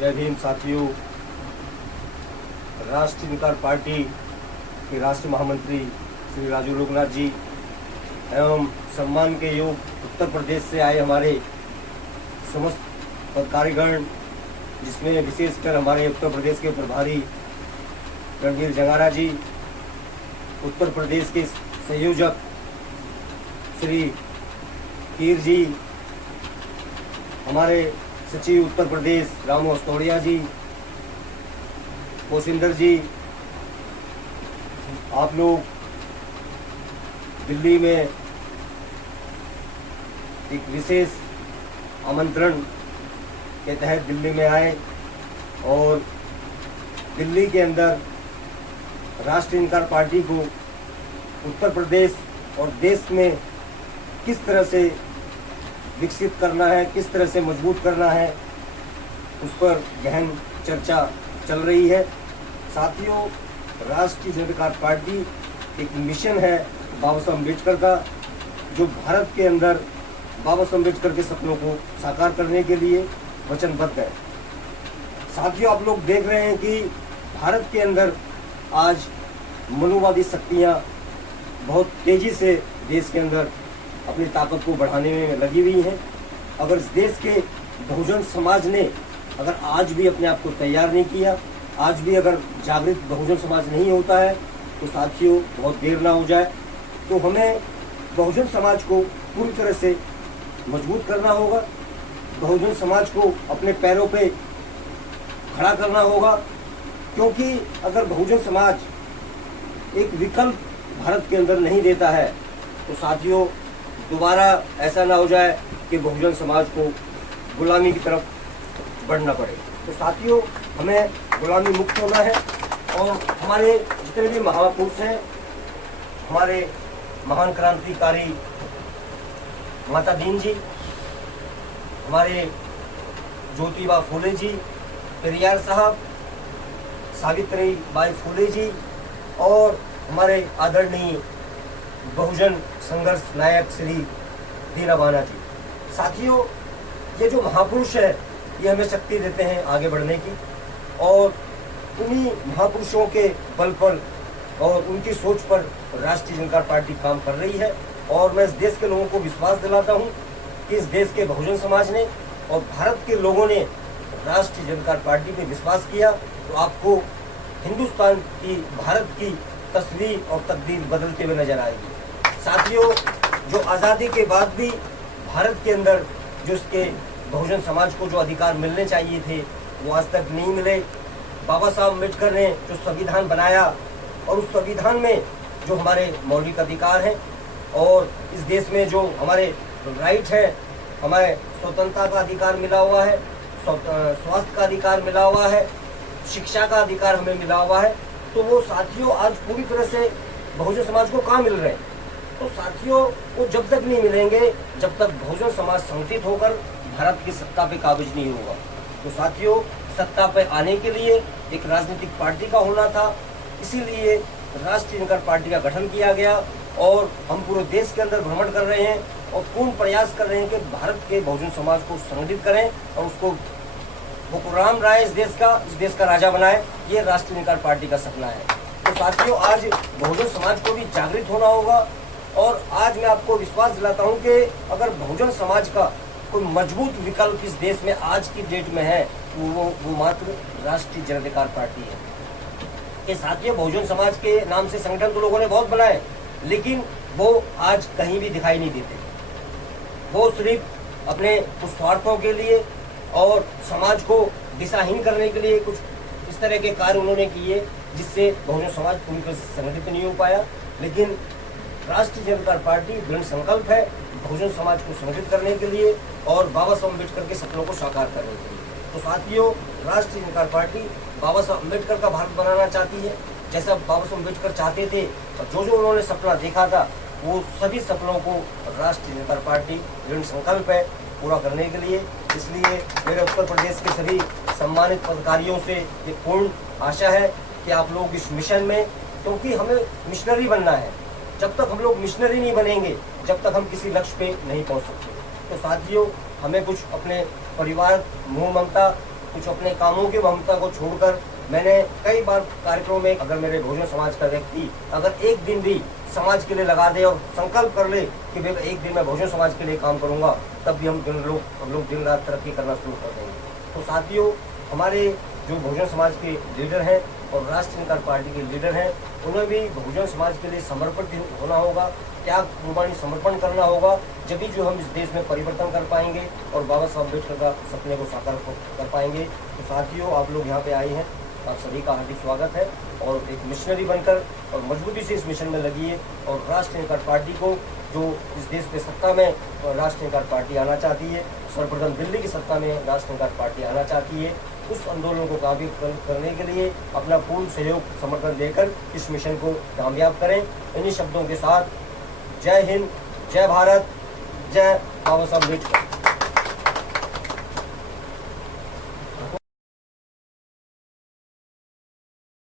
जय भीम साथियों। राष्ट्रीय इंकार पार्टी के राष्ट्रीय महामंत्री श्री राजू लोकनाथ जी एवं सम्मान के योग उत्तर प्रदेश से आए हमारे समस्त पदाधिकारीगण, जिसमें विशेषकर हमारे उत्तर प्रदेश के प्रभारी रणवीर जंगारा जी, उत्तर प्रदेश के संयोजक श्री कीर जी, हमारे सचिव उत्तर प्रदेश रामू अस्तोड़िया जी, कोशिंदर जी, आप लोग दिल्ली में एक विशेष आमंत्रण के तहत दिल्ली में आए और दिल्ली के अंदर राष्ट्रीय इंकार पार्टी को उत्तर प्रदेश और देश में किस तरह से विकसित करना है, किस तरह से मजबूत करना है, उस पर गहन चर्चा चल रही है। साथियों, राष्ट्रीय जनता पार्टी एक मिशन है बाबा साहब अम्बेडकर का, जो भारत के अंदर बाबा साहब अम्बेडकर के सपनों को साकार करने के लिए वचनबद्ध है। साथियों, आप लोग देख रहे हैं कि भारत के अंदर आज मनुवादी शक्तियाँ बहुत तेज़ी से देश के अंदर अपनी ताकत को बढ़ाने में लगी हुई हैं। अगर इस देश के बहुजन समाज ने अगर आज भी अपने आप को तैयार नहीं किया, आज भी अगर जागृत बहुजन समाज नहीं होता है, तो साथियों बहुत देर ना हो जाए। तो हमें बहुजन समाज को पूरी तरह से मजबूत करना होगा, बहुजन समाज को अपने पैरों पे खड़ा करना होगा, क्योंकि अगर बहुजन समाज एक विकल्प भारत के अंदर नहीं देता है तो साथियों दोबारा ऐसा ना हो जाए कि बहुजन समाज को गुलामी की तरफ बढ़ना पड़े। तो साथियों, हमें गुलामी मुक्त होना है और हमारे जितने भी महापुरुष हैं, हमारे महान क्रांतिकारी माता दीन जी, हमारे ज्योतिबा फूले जी, पेरियार साहब, सावित्री बाई फूले जी और हमारे आदरणीय बहुजन संघर्ष नायक श्री धीराबाना जी। साथियों, ये जो महापुरुष है ये हमें शक्ति देते हैं आगे बढ़ने की, और उन्हीं महापुरुषों के बल पर और उनकी सोच पर राष्ट्रीय जनता पार्टी काम कर रही है। और मैं इस देश के लोगों को विश्वास दिलाता हूँ कि इस देश के बहुजन समाज ने और भारत के लोगों ने राष्ट्रीय जनता पार्टी पे विश्वास किया तो आपको हिंदुस्तान की, भारत की तस्वीर और तकदीर बदलते हुए नजर आएगी। साथियों, जो आज़ादी के बाद भी भारत के अंदर जो इसके बहुजन समाज को जो अधिकार मिलने चाहिए थे वो आज तक नहीं मिले। बाबा साहब अम्बेडकर ने जो संविधान बनाया और उस संविधान में जो हमारे मौलिक अधिकार हैं और इस देश में जो हमारे राइट है, हमारे स्वतंत्रता का अधिकार मिला हुआ है, स्वास्थ्य का अधिकार मिला हुआ है, शिक्षा का अधिकार हमें मिला हुआ है, तो वो साथियों आज पूरी तरह से बहुजन समाज को कहाँ मिल रहे हैं। तो साथियों, वो जब तक नहीं मिलेंगे जब तक बहुजन समाज संगठित होकर भारत की सत्ता पे काबिज नहीं होगा। तो साथियों, सत्ता पे आने के लिए एक राजनीतिक पार्टी का होना था, इसीलिए राष्ट्रीय इंकार पार्टी का गठन किया गया और हम पूरे देश के अंदर भ्रमण कर रहे हैं और पूर्ण प्रयास कर रहे हैं कि भारत के बहुजन समाज को संगठित करें और उसको हुकुराम राय इस देश का राजा बनाए। ये राष्ट्रीय इंकार पार्टी का सपना है। तो साथियों, आज बहुजन समाज को भी जागृत होना होगा और आज मैं आपको विश्वास दिलाता हूं कि अगर बहुजन समाज का कोई मजबूत विकल्प इस देश में आज की डेट में है तो वो मात्र राष्ट्रीय जनता पार्टी है। ये साथियों, बहुजन समाज के नाम से संगठन तो लोगों ने बहुत बनाए, लेकिन वो आज कहीं भी दिखाई नहीं देते। वो सिर्फ अपने कुछ स्वार्थों के लिए और समाज को दिशाहीन करने के लिए कुछ इस तरह के कार्य उन्होंने किए जिससे बहुजन समाज पूरी तरह से संगठित नहीं हो पाया। लेकिन राष्ट्रीय जनता पार्टी दृढ़ संकल्प है बहुजन समाज को संगठित करने के लिए और बाबा साहब अम्बेडकर के सपनों को साकार करने के लिए। तो साथियों, राष्ट्रीय जनता पार्टी बाबा साहब अम्बेडकर का भारत बनाना चाहती है, जैसा बाबा साहब अम्बेडकर चाहते थे और जो उन्होंने सपना देखा था वो सभी सपनों को राष्ट्रीय जनता पार्टी दृढ़ संकल्प है पूरा करने के लिए। इसलिए मेरे उत्तर प्रदेश के सभी सम्मानित पदाधिकारियों से ये पूर्ण आशा है कि आप लोग इस मिशन में, क्योंकि हमें मिशनरी बनना है, जब तक हम लोग मिशनरी नहीं बनेंगे जब तक हम किसी लक्ष्य पे नहीं पहुंच सकते। तो साथियों, हमें कुछ अपने परिवार, मोह ममता कुछ अपने कामों की भूमिका को छोड़कर मैंने कई बार कार्यक्रमों में, अगर मेरे बहुजन समाज का व्यक्ति अगर एक दिन भी समाज के लिए लगा दे और संकल्प कर ले कि भाई एक दिन मैं बहुजन समाज के लिए काम करूंगा, तब भी हम लोग दिन रात तरक्की करना शुरू कर देंगे। तो साथियों, हमारे जो बहुजन समाज के लीडर हैं और राष्ट्रीय इंकार पार्टी के लीडर हैं, उन्हें भी बहुजन समाज के लिए समर्पित होना होगा, त्याग कुर्बानी समर्पण करना होगा, जब भी जो हम इस देश में परिवर्तन कर पाएंगे और बाबा साहब अम्बेडकर का सपने को साकार कर पाएंगे। तो साथियों, आप लोग यहाँ पे आए हैं, आप सभी का हार्दिक स्वागत है और एक मिशनरी बनकर और मजबूती से इस मिशन में लगिए और राष्ट्रीय इंकार पार्टी को, जो इस देश में सत्ता में राष्ट्रीय इंकार पार्टी आना चाहती है, सर्वप्रथम दिल्ली की सत्ता में राष्ट्रीय इंकार पार्टी आना चाहती है, उस आंदोलन को कामयाब करने के लिए अपना पूर्ण सहयोग समर्थन देकर इस मिशन को कामयाब करें। इन्हीं शब्दों के साथ जय हिंद, जय भारत, जय बाबा साहब अम्बेडकर।